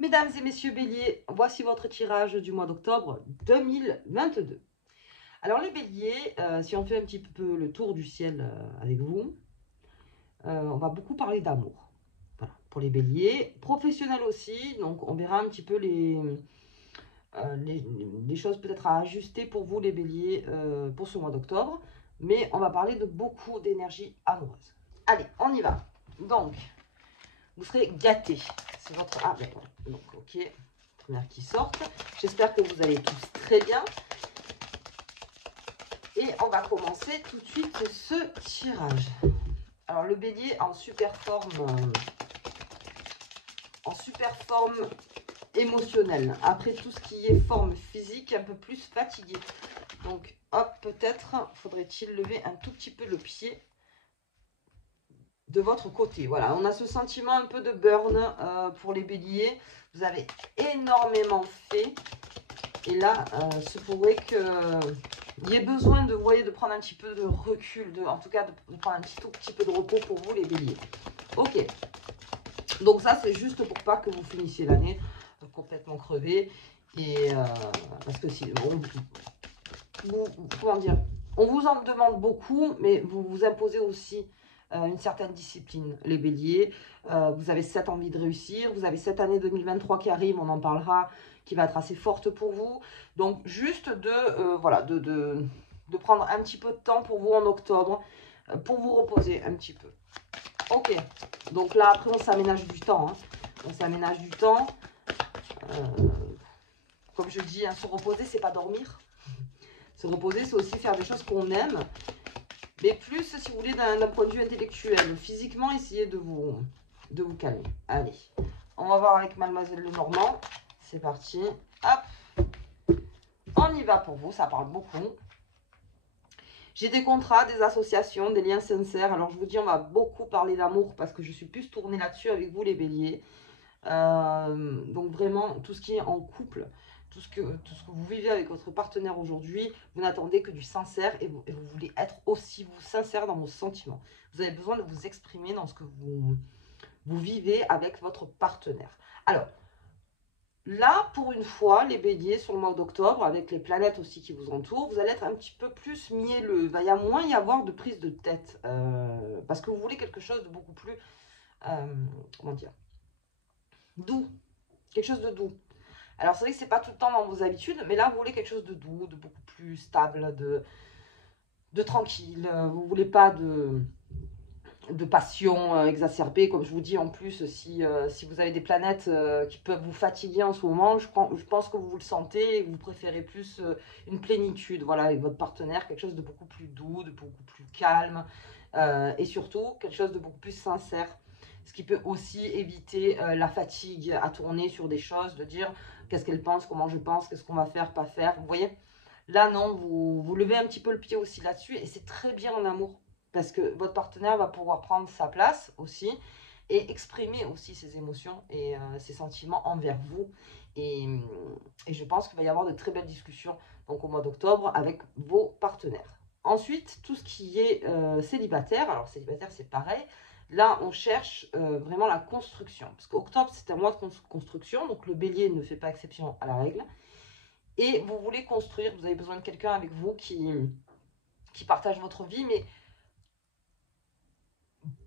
Mesdames et messieurs béliers, voici votre tirage du mois d'octobre 2022. Alors les béliers, si on fait un petit peu le tour du ciel avec vous, on va beaucoup parler d'amour. Voilà, pour les béliers, professionnels aussi, donc on verra un petit peu les choses peut-être à ajuster pour vous les béliers pour ce mois d'octobre. Mais on va parler de beaucoup d'énergie amoureuse. Allez, on y va. Donc, vous serez gâtés. C'est votre... Ah, ben voilà. Donc, ok. Première qui sortent. J'espère que vous allez tous très bien. Et on va commencer tout de suite ce tirage. Alors, le bélier en super forme émotionnelle. Après tout ce qui est forme physique, un peu plus fatigué. Donc, hop, peut-être faudrait-il lever un tout petit peu le pied de votre côté. Voilà, on a ce sentiment un peu de burn pour les béliers. Vous avez énormément fait. Et là, se pourrait qu'il y ait besoin de, vous voyez, de prendre un petit peu de recul, en tout cas de prendre un tout petit peu de repos pour vous les béliers. Ok, donc ça c'est juste pour pas que vous finissiez l'année complètement crevé. Et parce que si, comment dire, on vous en demande beaucoup, mais vous vous imposez aussi une certaine discipline, les béliers. Vous avez cette envie de réussir, vous avez cette année 2023 qui arrive, on en parlera, qui va être assez forte pour vous. Donc juste voilà, de prendre un petit peu de temps pour vous en octobre, pour vous reposer un petit peu. Ok, donc là après on s'aménage du temps. Hein. On s'aménage du temps. Comme je dis, hein, se reposer, c'est pas dormir. Se reposer, c'est aussi faire des choses qu'on aime. Mais plus, si vous voulez, d'un point de vue intellectuel. Physiquement, essayez de vous calmer. Allez, on va voir avec Mademoiselle Lenormand. C'est parti. Hop, on y va pour vous, ça parle beaucoup. J'ai des contrats, des associations, des liens sincères. Alors, je vous dis, on va beaucoup parler d'amour parce que je suis plus tournée là-dessus avec vous, les béliers. Donc, vraiment, tout ce qui est en couple, tout ce que vous vivez avec votre partenaire aujourd'hui, vous n'attendez que du sincère et vous voulez être aussi vous sincère dans vos sentiments. Vous avez besoin de vous exprimer dans ce que vous vivez avec votre partenaire. Alors, là, pour une fois, les béliers, sur le mois d'octobre, avec les planètes aussi qui vous entourent, vous allez être un petit peu plus mielleux. Il va y moins y avoir de prise de tête. Parce que vous voulez quelque chose de beaucoup plus, comment dire, doux. Quelque chose de doux. Alors, c'est vrai que c'est pas tout le temps dans vos habitudes, mais là, vous voulez quelque chose de doux, de beaucoup plus stable, de tranquille. Vous voulez pas de passion exacerbée. Comme je vous dis, en plus, si vous avez des planètes qui peuvent vous fatiguer en ce moment, je pense que vous le sentez et vous préférez plus une plénitude, voilà, avec votre partenaire, quelque chose de beaucoup plus doux, de beaucoup plus calme, et surtout quelque chose de beaucoup plus sincère. Ce qui peut aussi éviter la fatigue à tourner sur des choses, de dire qu'est-ce qu'elle pense, comment je pense, qu'est-ce qu'on va faire, pas faire. Vous voyez, là non, vous levez un petit peu le pied aussi là-dessus et c'est très bien en amour parce que votre partenaire va pouvoir prendre sa place aussi et exprimer aussi ses émotions et ses sentiments envers vous. Et, et je pense qu'il va y avoir de très belles discussions donc au mois d'octobre avec vos partenaires. Ensuite, tout ce qui est célibataire, alors célibataire c'est pareil, là on cherche vraiment la construction. Parce qu'octobre c'est un mois de construction, donc le bélier ne fait pas exception à la règle. Et vous voulez construire, vous avez besoin de quelqu'un avec vous qui partage votre vie, mais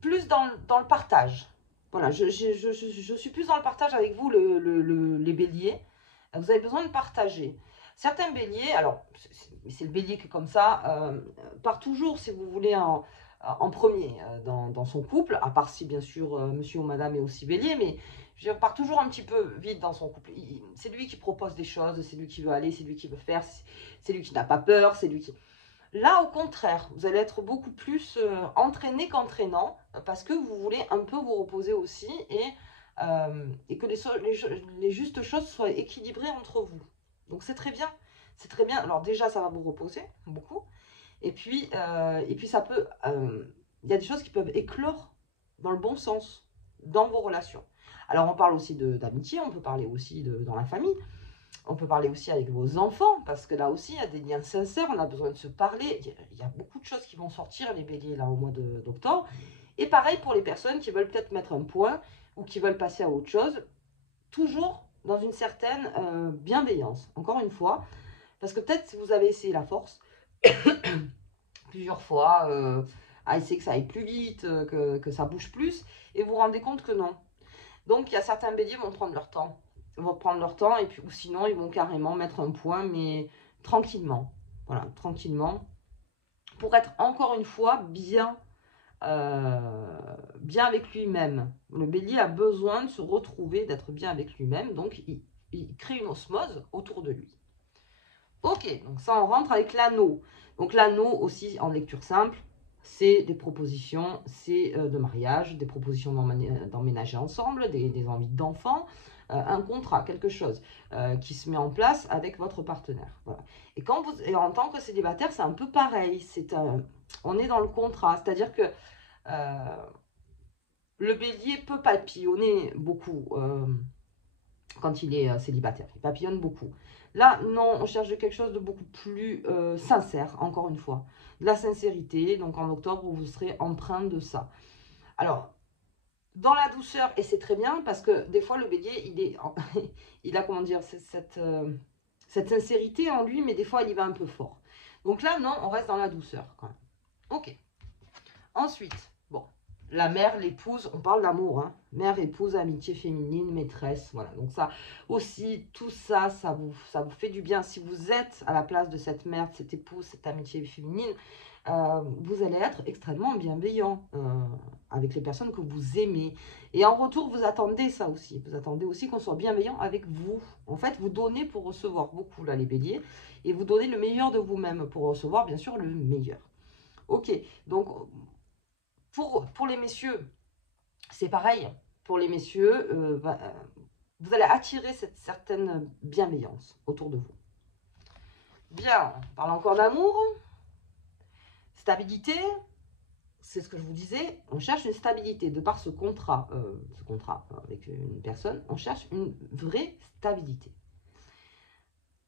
plus dans le partage. Voilà, je suis plus dans le partage avec vous, les béliers. Vous avez besoin de partager. Certains béliers, alors c'est le bélier qui est comme ça, part toujours, si vous voulez, en premier dans son couple, à part si bien sûr monsieur ou madame est aussi bélier, mais je part toujours un petit peu vite dans son couple. C'est lui qui propose des choses, c'est lui qui veut aller, c'est lui qui veut faire, c'est lui qui n'a pas peur, c'est lui qui... Là, au contraire, vous allez être beaucoup plus entraîné qu'entraînant parce que vous voulez un peu vous reposer aussi et que les justes choses soient équilibrées entre vous. Donc, c'est très bien. C'est très bien. Alors, déjà, ça va vous reposer beaucoup. Et puis ça peut... Il y a des choses qui peuvent éclore dans le bon sens dans vos relations. Alors, on parle aussi d'amitié, on peut parler aussi dans la famille. On peut parler aussi avec vos enfants, parce que là aussi, il y a des liens sincères, on a besoin de se parler. Il y a beaucoup de choses qui vont sortir, les béliers, là, au mois d'octobre. Et pareil pour les personnes qui veulent peut-être mettre un point ou qui veulent passer à autre chose. toujours dans une certaine bienveillance, encore une fois, parce que peut-être si vous avez essayé la force plusieurs fois, à essayer que ça aille plus vite, que ça bouge plus, et vous vous rendez compte que non. Donc, il y a certains béliers qui vont prendre leur temps. Ils vont prendre leur temps, et puis, ou sinon, ils vont carrément mettre un point, mais tranquillement. Voilà, tranquillement. Pour être, encore une fois, bien avec lui-même. Le bélier a besoin de se retrouver, d'être bien avec lui-même, donc il crée une osmose autour de lui. Ok, donc ça, on rentre avec l'anneau. Donc l'anneau aussi, en lecture simple, c'est des propositions, c'est de mariage, des propositions d'emménager ensemble, des envies d'enfants, un contrat, quelque chose qui se met en place avec votre partenaire. Voilà. Et en tant que célibataire, c'est un peu pareil. On est dans le contrat, c'est-à-dire que le bélier peut papillonner beaucoup quand il est célibataire. Il papillonne beaucoup. Là, non, on cherche quelque chose de beaucoup plus sincère, encore une fois. De la sincérité, donc en octobre, vous serez empreint de ça. Alors, dans la douceur, et c'est très bien, parce que des fois, le bélier, il a, comment dire, cette sincérité en lui, mais des fois, il y va un peu fort. Donc là, non, on reste dans la douceur, quand même. Ok. Ensuite, bon, la mère, l'épouse, on parle d'amour, hein. Mère, épouse, amitié féminine, maîtresse, voilà. Donc ça aussi, tout ça, ça vous fait du bien. Si vous êtes à la place de cette mère, de cette épouse, cette amitié féminine, vous allez être extrêmement bienveillant avec les personnes que vous aimez. Et en retour, vous attendez ça aussi. Vous attendez aussi qu'on soit bienveillant avec vous. En fait, vous donnez pour recevoir beaucoup, là, les béliers. Et vous donnez le meilleur de vous-même pour recevoir, bien sûr, le meilleur. Ok, donc pour les messieurs, c'est pareil. Pour les messieurs, vous allez attirer cette certaine bienveillance autour de vous. Bien, on parle encore d'amour. Stabilité, c'est ce que je vous disais. On cherche une stabilité. De par ce contrat avec une personne, on cherche une vraie stabilité.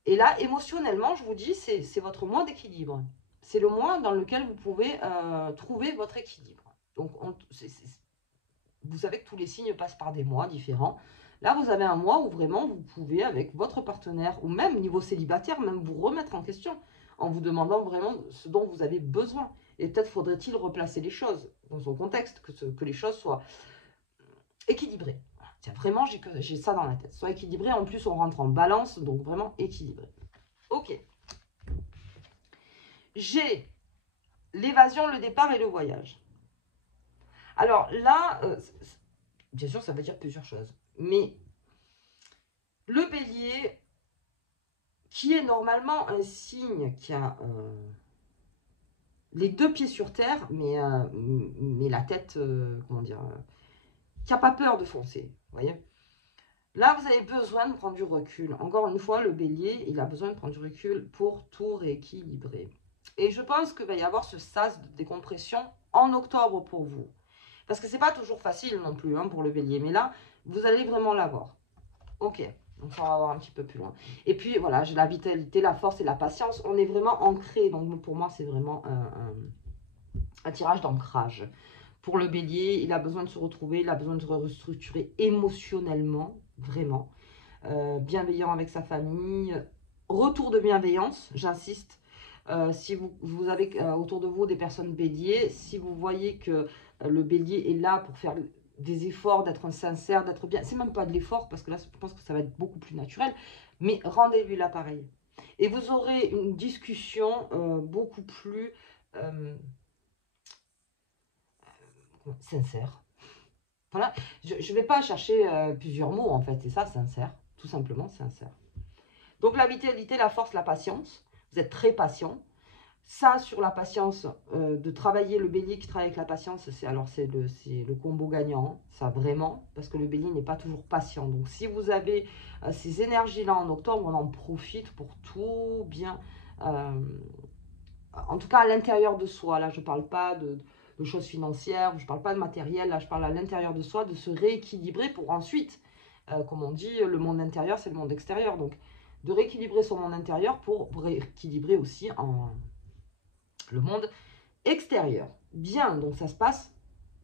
Et là, émotionnellement, je vous dis, c'est votre mois d'équilibre. C'est le mois dans lequel vous pouvez trouver votre équilibre. Donc, vous savez que tous les signes passent par des mois différents. Là, vous avez un mois où vraiment vous pouvez, avec votre partenaire, ou même niveau célibataire, même vous remettre en question, en vous demandant vraiment ce dont vous avez besoin. Et peut-être faudrait-il replacer les choses dans son contexte, que les choses soient équilibrées. Tiens, vraiment, j'ai ça dans la tête. Soit équilibré, en plus on rentre en balance, donc vraiment équilibré. Ok. J'ai l'évasion, le départ et le voyage. Alors là, bien sûr, ça veut dire plusieurs choses. Mais le bélier, qui est normalement un signe qui a les deux pieds sur terre, mais la tête, comment dire, qui n'a pas peur de foncer, vous voyez. Là, vous avez besoin de prendre du recul. Encore une fois, le bélier, il a besoin de prendre du recul pour tout rééquilibrer. Et je pense qu'il va y avoir ce sas de décompression en octobre pour vous. Parce que ce n'est pas toujours facile non plus pour le bélier. Mais là, vous allez vraiment l'avoir. Ok, donc on va voir un petit peu plus loin. Et puis voilà, j'ai la vitalité, la force et la patience. On est vraiment ancré. Donc pour moi, c'est vraiment un tirage d'ancrage. Pour le bélier, il a besoin de se retrouver, il a besoin de se restructurer émotionnellement, vraiment. Bienveillant avec sa famille. Retour de bienveillance, j'insiste. Si vous avez autour de vous des personnes béliers, si vous voyez que le bélier est là pour faire des efforts, d'être sincère, d'être bien, c'est même pas de l'effort, parce que là, je pense que ça va être beaucoup plus naturel, mais rendez-lui l'appareil. Et vous aurez une discussion beaucoup plus sincère. Voilà, je ne vais pas chercher plusieurs mots, en fait, c'est ça, sincère, tout simplement sincère. Donc la vitalité, la force, la patience, vous êtes très patient. Ça, sur la patience, de travailler le bélier qui travaille avec la patience, c'est le combo gagnant, ça vraiment, parce que le bélier n'est pas toujours patient. Donc si vous avez ces énergies-là en octobre, on en profite pour tout bien, en tout cas à l'intérieur de soi. Là, je ne parle pas de choses financières, je ne parle pas de matériel, là je parle à l'intérieur de soi, de se rééquilibrer pour ensuite, comme on dit, le monde intérieur c'est le monde extérieur. Donc de rééquilibrer son monde intérieur pour rééquilibrer aussi le monde extérieur. Bien, donc ça se passe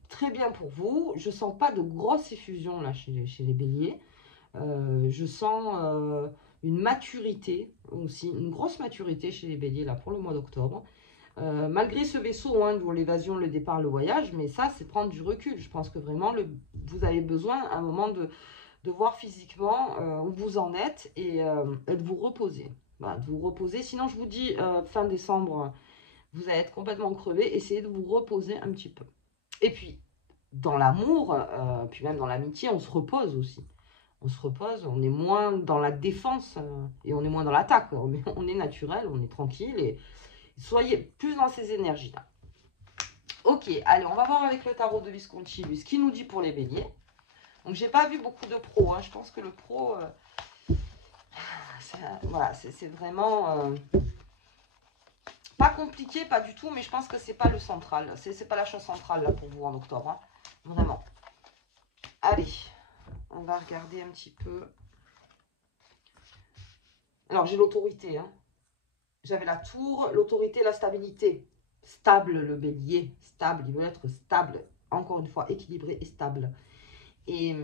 très bien pour vous. Je ne sens pas de grosse effusion là chez les béliers. Je sens une maturité aussi, une grosse maturité chez les béliers là pour le mois d'octobre. Malgré ce vaisseau, hein, pour l'évasion, le départ, le voyage, mais ça, c'est prendre du recul. Je pense que vraiment, vous avez besoin à un moment de voir physiquement où vous en êtes et de vous reposer. Voilà, de vous reposer. Sinon, je vous dis, fin décembre, vous allez être complètement crevé. Essayez de vous reposer un petit peu. Et puis, dans l'amour, puis même dans l'amitié, on se repose aussi. On se repose, on est moins dans la défense et on est moins dans l'attaque. On est naturel, on est tranquille et soyez plus dans ces énergies-là. Ok, allez, on va voir avec le tarot de Visconti, lui, ce qu'il nous dit pour les béliers. Donc, j'ai pas vu beaucoup de pros. Hein. Je pense que le pro, voilà, c'est vraiment pas compliqué, pas du tout, mais je pense que c'est pas le central. C'est pas la chose centrale là pour vous en octobre. Hein. Vraiment. Allez, on va regarder un petit peu. Alors, j'ai l'autorité. Hein. J'avais la tour, l'autorité, la stabilité. Stable, le bélier. Stable, il veut être stable. Encore une fois, équilibré et stable. Et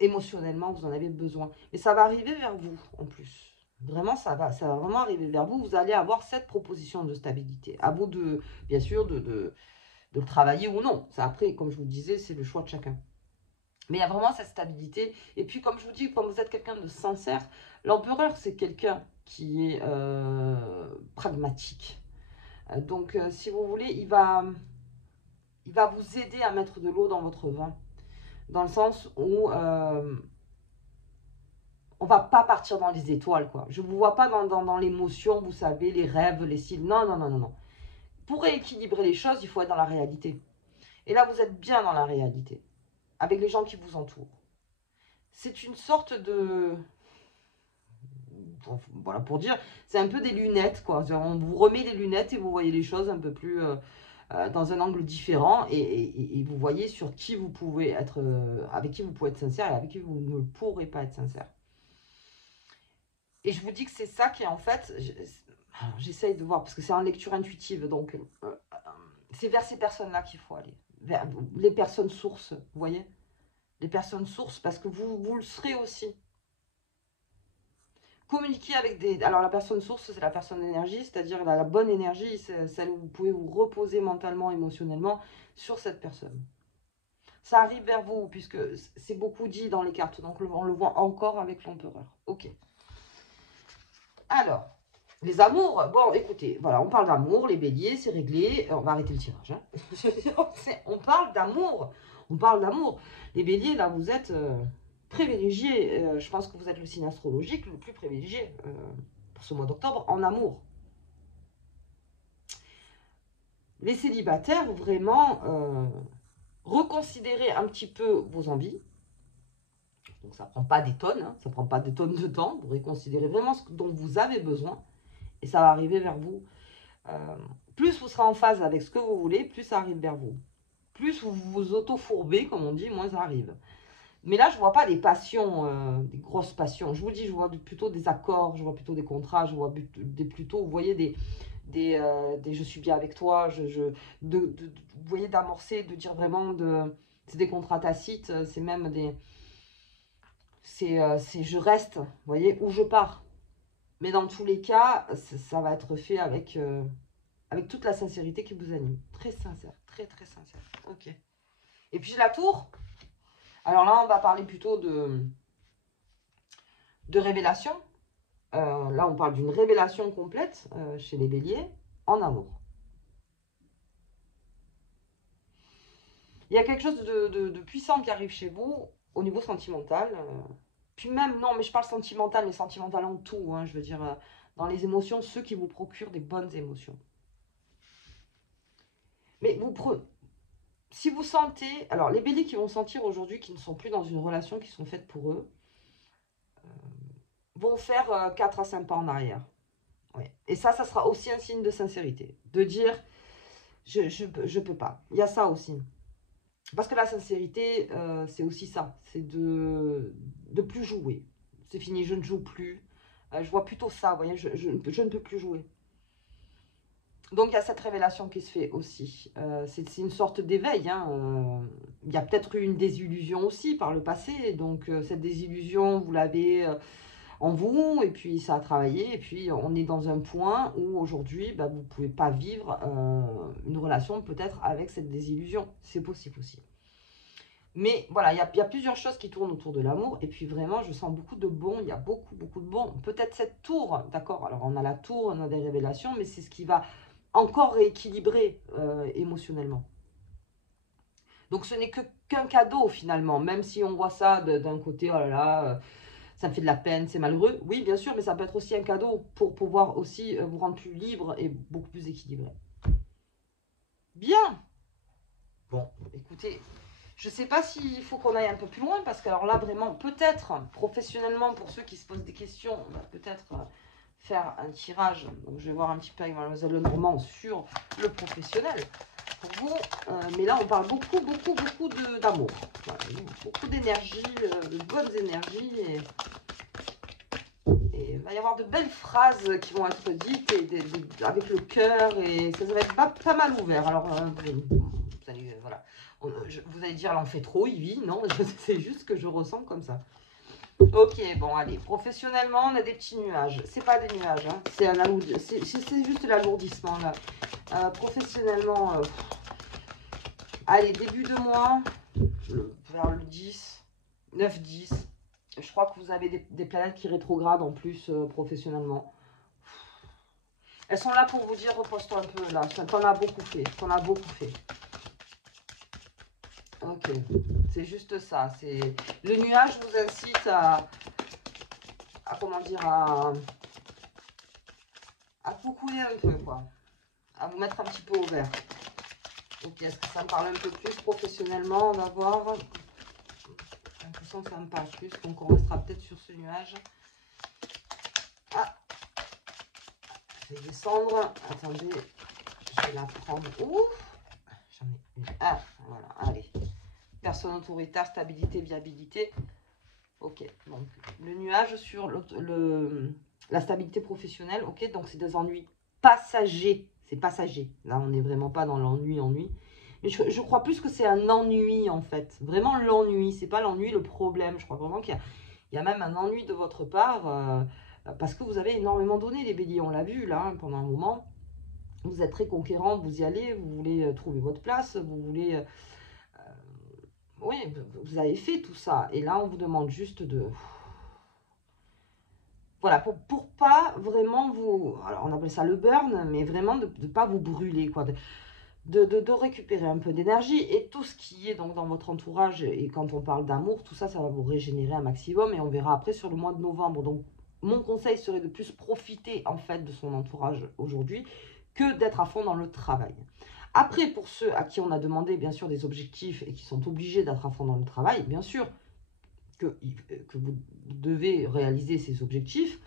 émotionnellement, vous en avez besoin. Mais ça va arriver vers vous, en plus. Vraiment, ça va vraiment arriver vers vous. Vous allez avoir cette proposition de stabilité. À vous, bien sûr, de le travailler ou non. Ça, après, comme je vous le disais, c'est le choix de chacun. Mais il y a vraiment cette stabilité. Et puis, comme je vous dis, quand vous êtes quelqu'un de sincère, l'empereur, c'est quelqu'un qui est pragmatique. Donc, si vous voulez, il va vous aider à mettre de l'eau dans votre vin. Dans le sens où on va pas partir dans les étoiles, quoi. Je vous vois pas dans l'émotion, vous savez, les rêves, les cils. Non, non, non, non, non. Pour rééquilibrer les choses, il faut être dans la réalité. Et là, vous êtes bien dans la réalité, avec les gens qui vous entourent. C'est une sorte de... Voilà, pour dire, c'est un peu des lunettes, quoi. On vous remet les lunettes et vous voyez les choses un peu plus... dans un angle différent et vous voyez sur qui vous pouvez être, avec qui vous pouvez être sincère et avec qui vous ne pourrez pas être sincère. Et je vous dis que c'est ça qui est en fait, j'essaye de voir parce que c'est en lecture intuitive, donc c'est vers ces personnes-là qu'il faut aller, vers les personnes sources, vous voyez, les personnes sources, parce que vous le serez aussi. Communiquer avec des... Alors la personne source, c'est la personne d'énergie, c'est-à-dire la bonne énergie, c'est celle où vous pouvez vous reposer mentalement, émotionnellement sur cette personne. Ça arrive vers vous, puisque c'est beaucoup dit dans les cartes, donc on le voit encore avec l'empereur. Ok. Alors, les amours, bon, écoutez, voilà, on parle d'amour, les béliers, c'est réglé. On va arrêter le tirage. Hein. On parle d'amour. On parle d'amour. Les béliers, là, vous êtes privilégiés. Je pense que vous êtes le signe astrologique le plus privilégié pour ce mois d'octobre en amour. Les célibataires, vraiment, reconsidérez un petit peu vos envies. Donc ça ne prend pas des tonnes, hein, ça ne prend pas des tonnes de temps. Vous réconsidérez vraiment ce dont vous avez besoin et ça va arriver vers vous. Plus vous serez en phase avec ce que vous voulez, plus ça arrive vers vous. Plus vous vous auto-fourbez, comme on dit, moins ça arrive. Mais là, je ne vois pas des passions, des grosses passions. Je vous dis, je vois plutôt des accords, je vois plutôt des contrats, je vois plutôt, vous voyez, des je suis bien avec toi, vous voyez, d'amorcer, de dire vraiment, c'est des contrats tacites, c'est même des... C'est je reste, vous voyez, ou je pars. Mais dans tous les cas, ça va être fait avec toute la sincérité qui vous anime. Très sincère, très très sincère. Ok. Et puis la tour. Alors là, on va parler plutôt de révélation. Là, on parle d'une révélation complète chez les béliers en amour. Il y a quelque chose de puissant qui arrive chez vous au niveau sentimental. Puis même, non, mais je parle sentimental, mais sentimental en tout. Hein, je veux dire, dans les émotions, ceux qui vous procurent des bonnes émotions. Mais si vous sentez... Alors, les béliers qui vont sentir aujourd'hui qu'ils ne sont plus dans une relation qui sont faites pour eux, vont faire 4 à 5 pas en arrière. Ouais. Et ça sera aussi un signe de sincérité. De dire, je peux pas. Il y a ça aussi. Parce que la sincérité, c'est aussi ça. C'est de plus jouer. C'est fini, je ne joue plus. Je vois plutôt ça, vous voyez, je ne peux plus jouer. Donc, il y a cette révélation qui se fait aussi. C'est une sorte d'éveil. Hein. Il y a peut-être eu une désillusion aussi par le passé. Donc, cette désillusion, vous l'avez en vous. Et puis, ça a travaillé. Et puis, on est dans un point où aujourd'hui, bah, vous ne pouvez pas vivre une relation peut-être avec cette désillusion. C'est possible aussi. Mais voilà, il y a plusieurs choses qui tournent autour de l'amour. Et puis vraiment, je sens beaucoup de bons. Il y a beaucoup, beaucoup de bons. Peut-être cette tour, d'accord. Alors, on a la tour, on a des révélations. Mais c'est ce qui va encore rééquilibrer émotionnellement. Donc, ce n'est qu'un cadeau finalement. Même si on voit ça d'un côté, oh là là, ça me fait de la peine, c'est malheureux. Oui, bien sûr, mais ça peut être aussi un cadeau pour pouvoir aussi vous rendre plus libre et beaucoup plus équilibré. Bien. Bon, écoutez, je ne sais pas s'il faut qu'on aille un peu plus loin, parce que alors là, vraiment, peut-être, professionnellement, pour ceux qui se posent des questions, on va peut-être faire un tirage. Donc, je vais voir un petit peu avec Mademoiselle Lenormand sur le professionnel pour vous. Mais là, on parle beaucoup, beaucoup, beaucoup d'amour. Voilà, beaucoup d'énergie, de bonnes énergies. Et il va y avoir de belles phrases qui vont être dites et avec le cœur. Et ça va être pas mal ouvert. Alors, vous allez, voilà. Vous allez dire, elle en fait trop, Yvi. Non, c'est juste que je ressens comme ça. Ok, bon, allez. Professionnellement, on a des petits nuages. C'est pas des nuages, hein. C'est juste l'alourdissement, là. Professionnellement, allez, début de mois, vers le 10, 9, 10. Je crois que vous avez des planètes qui rétrogradent en plus professionnellement. Elles sont là pour vous dire, repose-toi un peu, là. T'en as beaucoup fait, t'en as beaucoup fait. Ok, c'est juste ça. Le nuage vous incite à comment dire, à vous couler un peu, quoi. À vous mettre un petit peu au vert. Ok, est-ce que ça me parle un peu plus professionnellement? On va voir. J'ai l'impression que ça me parle plus, donc on restera peut-être sur ce nuage. Ah, je vais descendre. Attendez, je vais la prendre. Ouf, j'en ai une. Ah, voilà, allez. Personne autoritaire, stabilité, viabilité. Ok, donc le nuage sur la stabilité professionnelle, ok, donc c'est des ennuis passagers, c'est passager. Là, on n'est vraiment pas dans l'ennui. Mais je crois plus que c'est un ennui, en fait. Vraiment l'ennui, c'est pas l'ennui, le problème. Je crois vraiment qu'il y a même un ennui de votre part, parce que vous avez énormément donné, les béliers, on l'a vu, là, hein, pendant un moment. Vous êtes très conquérant, vous y allez, vous voulez trouver votre place, vous voulez... oui, vous avez fait tout ça. Et là, on vous demande juste de... Voilà, pour pas vraiment vous... Alors, on appelle ça le burn, mais vraiment de ne pas vous brûler, quoi. De récupérer un peu d'énergie. Et tout ce qui est donc dans votre entourage, et quand on parle d'amour, tout ça, ça va vous régénérer un maximum. Et on verra après sur le mois de novembre. Donc, mon conseil serait de plus profiter, en fait, de son entourage aujourd'hui que d'être à fond dans le travail. Après, pour ceux à qui on a demandé, bien sûr, des objectifs et qui sont obligés d'être à fond dans le travail, bien sûr que vous devez réaliser ces objectifs,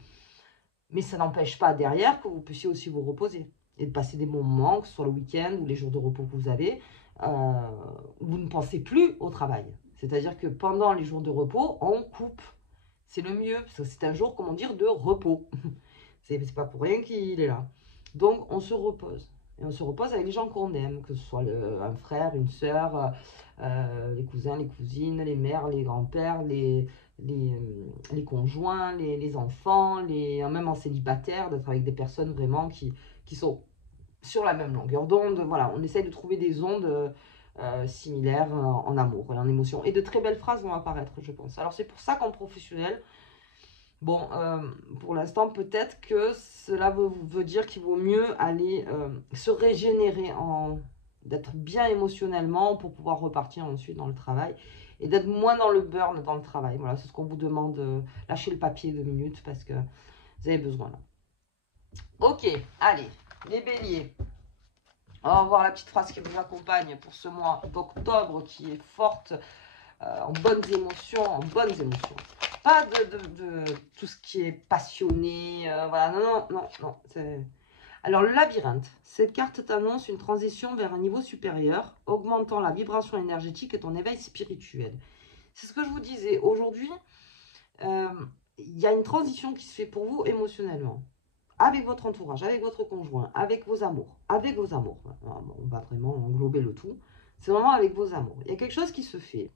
mais ça n'empêche pas derrière que vous puissiez aussi vous reposer et de passer des bons moments, que ce soit le week-end ou les jours de repos que vous avez, où vous ne pensez plus au travail. C'est-à-dire que pendant les jours de repos, on coupe. C'est le mieux, parce que c'est un jour, comment dire, de repos. C'est pas pour rien qu'il est là. Donc, on se repose. Et on se repose avec les gens qu'on aime, que ce soit un frère, une sœur, les cousins, les cousines, les mères, les grands-pères, les conjoints, les enfants, même en célibataire, d'être avec des personnes vraiment qui sont sur la même longueur d'onde. Voilà, on essaye de trouver des ondes similaires en amour et en émotion. Et de très belles phrases vont apparaître, je pense. Alors, c'est pour ça qu'en professionnel, bon, pour l'instant, peut-être que cela veut dire qu'il vaut mieux aller se régénérer, d'être bien émotionnellement pour pouvoir repartir ensuite dans le travail et d'être moins dans le burn dans le travail. Voilà, c'est ce qu'on vous demande. Lâchez le papier 2 minutes parce que vous avez besoin là. Ok, allez, les béliers. On va voir la petite phrase qui vous accompagne pour ce mois d'octobre qui est forte, en bonnes émotions, Pas de tout ce qui est passionné, voilà, non. Alors, le labyrinthe. Cette carte t'annonce une transition vers un niveau supérieur, augmentant la vibration énergétique et ton éveil spirituel. C'est ce que je vous disais. Aujourd'hui, il y a une transition qui se fait pour vous émotionnellement. avec votre entourage, avec votre conjoint, avec vos amours. Avec vos amours. On va vraiment englober le tout. C'est vraiment avec vos amours. Il y a quelque chose qui se fait.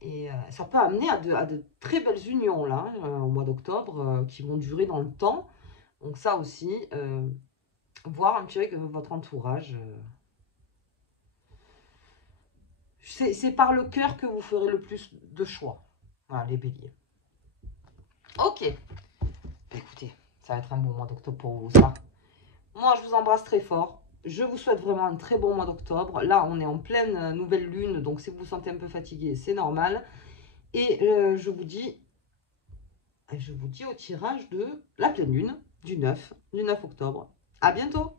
Et ça peut amener à de très belles unions, là, au mois d'octobre, qui vont durer dans le temps. Donc ça aussi, voir un petit peu avec votre entourage. C'est par le cœur que vous ferez le plus de choix. Voilà, les béliers. Ok. Écoutez, ça va être un bon mois d'octobre pour vous, ça. Moi, je vous embrasse très fort. Je vous souhaite vraiment un très bon mois d'octobre. Là, on est en pleine nouvelle lune, donc si vous vous sentez un peu fatigué, c'est normal. Et je vous dis au tirage de la pleine lune du 9 octobre. À bientôt!